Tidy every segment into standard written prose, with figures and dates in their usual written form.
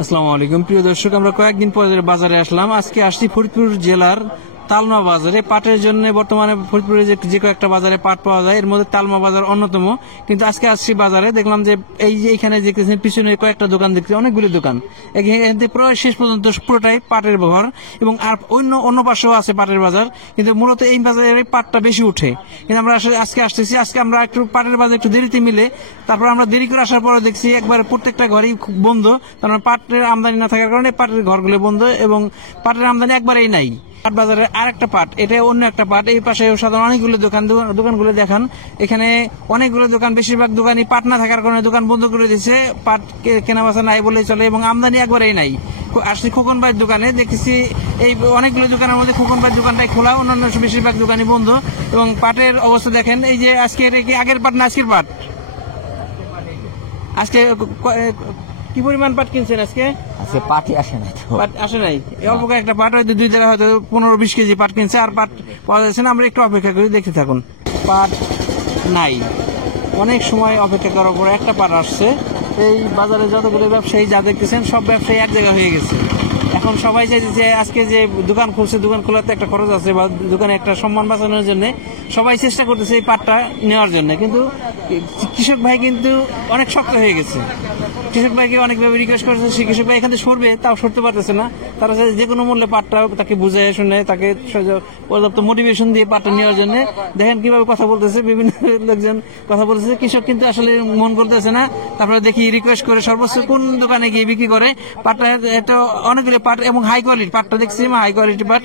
আসসালামু আলাইকুম প্রিয় দর্শক, আমরা কয়েকদিন পরে বাজারে আসলাম। আজকে আসছি ফরিদপুর জেলার তালমা বাজারে পাটের জন্য। বর্তমানে ফরিদপুরে যে কয়েকটা বাজারে পাট পাওয়া যায়, এর মধ্যে তালমা বাজার অন্যতম। কিন্তু আজকে আসছি বাজারে, দেখলাম যে এই যে এখানে দেখতেছেন পিছনে কয়েকটা দোকান দেখছি, অনেকগুলি দোকান। এখান থেকে প্রায় শেষ পর্যন্ত পুরোটাই পাটের ঘর, এবং আর অন্য পাশেও আছে পাটের বাজার, কিন্তু মূলত এই বাজারে পাটটা বেশি উঠে। কিন্তু আমরা আজকে আসতেছি, আজকে আমরা একটু পাটের বাজার একটু দেরিতে মিলে, তারপর আমরা দেরি করে আসার পরে দেখছি একবার প্রত্যেকটা ঘরই বন্ধ। কারণ পাটের আমদানি না থাকার কারণে পাটের ঘরগুলো বন্ধ, এবং পাটের আমদানি একবারেই নাই। পাট বাজারের আর একটা পাট, এটা অন্য একটা পাট। এই পাশে সাধারণ অনেকগুলো দোকানগুলো দেখান, এখানে অনেকগুলো দোকান, বেশিরভাগ দোকানই পাট না থাকার কারণে দোকান বন্ধ করে দিচ্ছে। পাট কেনা বেচা নাই বলেই চলে, এবং আমদানি একবারেই নাই। আসছি খোকন ভাইয়ের দোকানে, দেখতেছি এই অনেকগুলো দোকানের মধ্যে খোকন ভাইয়ের দোকানটাই খোলা, অন্যান্য বেশিরভাগ দোকানই বন্ধ। এবং পাটের অবস্থা দেখেন, এই যে আজকে আগের পাট না আজকের পাট। আজকে কি পরিমাণ পাট কিনছেন আজকে? আজকে পাটই আসে না, পাট আসে নাই, অল্প একটা পাট হয়তো দুই জায়গায় হয়তো 15-20 কেজি পাট কিনছে, আর পাট পাওয়া যাচ্ছে না। আমরা একটু অপেক্ষা করি, দেখতে থাকুন। পাট নাই, অনেক সময় অপেক্ষা করার পর একটা পাট আসছে। এই বাজারে যতগুলো ব্যবসায়ী যা দেখতেছেন, সব ব্যবসায়ী এক জায়গায় হয়ে গেছে। এখন সবাই চাইছে যে আজকে যে দোকান খুলছে, দোকান খোলাতে একটা খরচ আছে, বা দোকানে একটা সম্মান বাঁচানোর জন্য সবাই চেষ্টা করতেছে এই পাটটা নেওয়ার জন্য। কিন্তু কৃষক ভাই কিন্তু অনেক শক্ত হয়ে গেছে। কৃষক ভাইকে অনেকভাবে রিকোয়েস্ট করেছে, সেই কৃষক ভাই এখান থেকে সরবে, তাও সরতে পারতেছে না। তারা যে কোনো মূল্যে পাটটা তাকে বুঝায় শুনে, তাকে পর্যাপ্ত মোটিভেশন দিয়ে পাটটা নেওয়ার জন্য। দেখেন কিভাবে কথা বলতেছে, বিভিন্ন লোকজন কথা বলতেছে। কৃষক কিন্তু আসলে মন করতেছে না। তারপরে দেখি রিকোয়েস্ট করে সর্বোচ্চ কোন দোকানে গিয়ে বিক্রি করে পাটটা। এটা অনেকগুলো পাট এবং হাই কোয়ালিটি পাটটা দেখছি, হাই কোয়ালিটি পাট।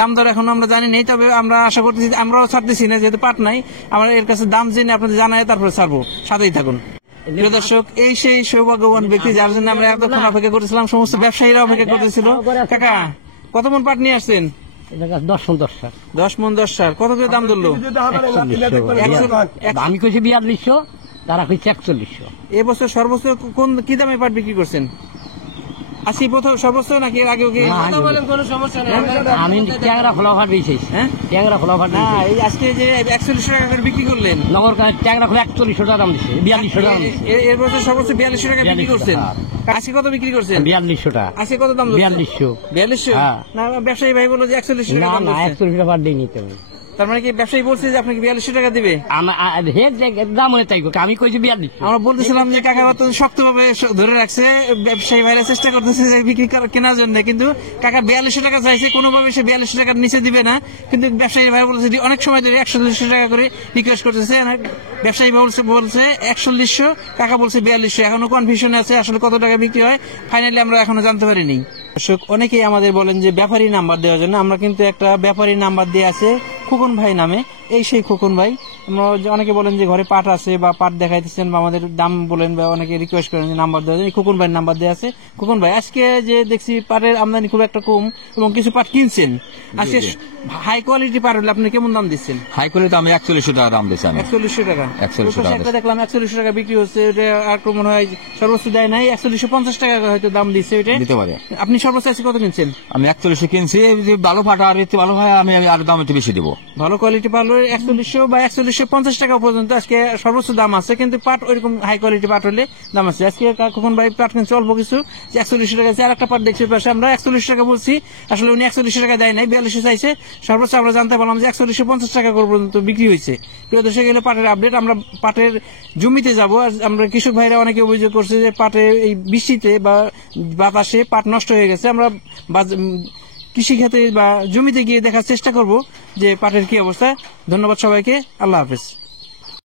দাম দর এখন আমরা জানি নেই, তবে আমরা আশা করতেছি, আমরাও ছাড়তেছি না, যেহেতু পাট নাই। আমরা এর কাছে দাম জেনে আপনাদের জানাই, তারপরে ছাড়বো। সাথেই থাকুন প্রিয় দর্শক। এই সেই সৌভাগ্যবান ব্যক্তি যার জন্য আমরা এতক্ষণ অপেক্ষা করেছিলাম, সমস্ত ব্যবসায়ীরা অপেক্ষা করতেছিল। কাকা, কত মন পাট নিয়ে আসছেন? 10 মন 10 সার। কত করে দাম ধরলো? আমি কইছি 4200, তারা কইছে 4100। এবছর সর্বোচ্চ কি দামে পাট বিক্রি করছেন? আজকে প্রথম সর্বোচ্চ নাকি আগে? আমি ট্যাংরা খোলা ভাট দিয়েছি। হ্যাঁ, ট্যাংরা খোলা ভাট। না, এই আজকে যে 4100 টাকা করে বিক্রি করলেন, নগর ট্যাংরা খোলা 4100 টাকা দাম দিচ্ছে, 4200 টাকা। এর বছর সর্বোচ্চ 4200 টাকা বিক্রি করছেন। আজকে কত বিক্রি করছেন? 4200 টাকা। আজকে কত দাম? 4200। না, ব্যবসায়ী ভাই বললো যে 4100 টাকা। না, 4100 টাকা দিয়ে নিতে হবে। তার মানে কি ব্যবসায়ী বলছে যে আপনাকে 4200 টাকা দিবে? দাম হয়ে তাই আমি কইছি 4200। আমরা বলতেছিলাম যে কাকা শক্তভাবে ধরে রাখছে, ব্যবসায়ী ভাইরা চেষ্টা করতেছে যে বিক্রি কেনার জন্য, কিন্তু কাকা 4200 টাকা চাইছে, কোনোভাবে সে 4200 টাকার নিচে দিবে না। কিন্তু ব্যবসায়ী ভাই বলছে অনেক সময় ধরে 140 টাকা করে রিকোয়েস্ট করতেছে। ব্যবসায়ী বলছে 4100, কাকা বলছে 4200। এখনো কনফিউশন আছে, আসলে কত টাকা বিক্রি হয় ফাইনালি আমরা এখনো জানতে পারিনি। অনেকেই আমাদের বলেন যে ব্যাপারী নাম্বার দেওয়ার জন্য, আমরা কিন্তু একটা ব্যাপারী নাম্বার দিয়ে আছে খোকন ভাই নামে। এই সেই খোকন ভাই। অনেকে বলেন যে ঘরে পাট আছে বা পাট দেখাইতেছেন, বা আমাদের দাম বলেন, বা অনেকে রিকোয়েস্ট করেন যে নাম্বার দেওয়ার জন্য। খোকন ভাইয়ের নাম্বার দেওয়া আছে। খোকন ভাই, আজকে যে দেখছি পাটের আমদানি খুব একটা কম, এবং কিছু পাট কিনছেন। আজকে হাই কোয়ালিটি পাট হলে আপনি কেমন দাম দিচ্ছেন? হাই কোয়ালিটি আমি 4100 টাকা দাম দিচ্ছি। 4100 টাকা। 4100 টাকা একটা দেখলাম 4100 টাকা বিক্রি হচ্ছে। ওটা আক্রমণ হয় সর্বোচ্চ দেয় নাই, 4150 টাকা হয়তো দাম দিচ্ছে। ওইটা দিতে পারে। আপনি সর্বোচ্চ আজকে কত কিনছেন? আমি 4100 কিনছি। ভালো পাট আর একটু ভালো হয়, আমি আর দাম একটু বেশি দেবো। ভালো কোয়ালিটি পাট 4100 বা 4150 টাকা পর্যন্ত আজকে সর্বোচ্চ দাম আছে। কিন্তু পাট ওইরকম হাই কোয়ালিটি পাট হলে দাম আছে। আজকে কখন ভাই পাট কিনছে অল্প কিছু, 4100 টাকা। আর একটা পাট দেখছি পাশে, আমরা 4100 টাকা বলছি, আসলে উনি 4100 টাকা দেয় নাই, 4200 চাইছে। সর্বোচ্চ আমরা জানতে পারলাম যে 4150 টাকা পর্যন্ত বিক্রি হয়েছে। প্রিয় দর্শক, এলো পাটের আপডেট। আমরা পাটের জমিতে যাব। আমরা কৃষক ভাইরা অনেকে অভিযোগ করছে যে পাটে এই বৃষ্টিতে বা বাতাসে পাট নষ্ট হয়ে গেছে। আমরা কৃষি খাতে বা জমিতে গিয়ে দেখার চেষ্টা করব যে পাটের কি অবস্থা। ধন্যবাদ সবাইকে, আল্লাহ হাফেজ।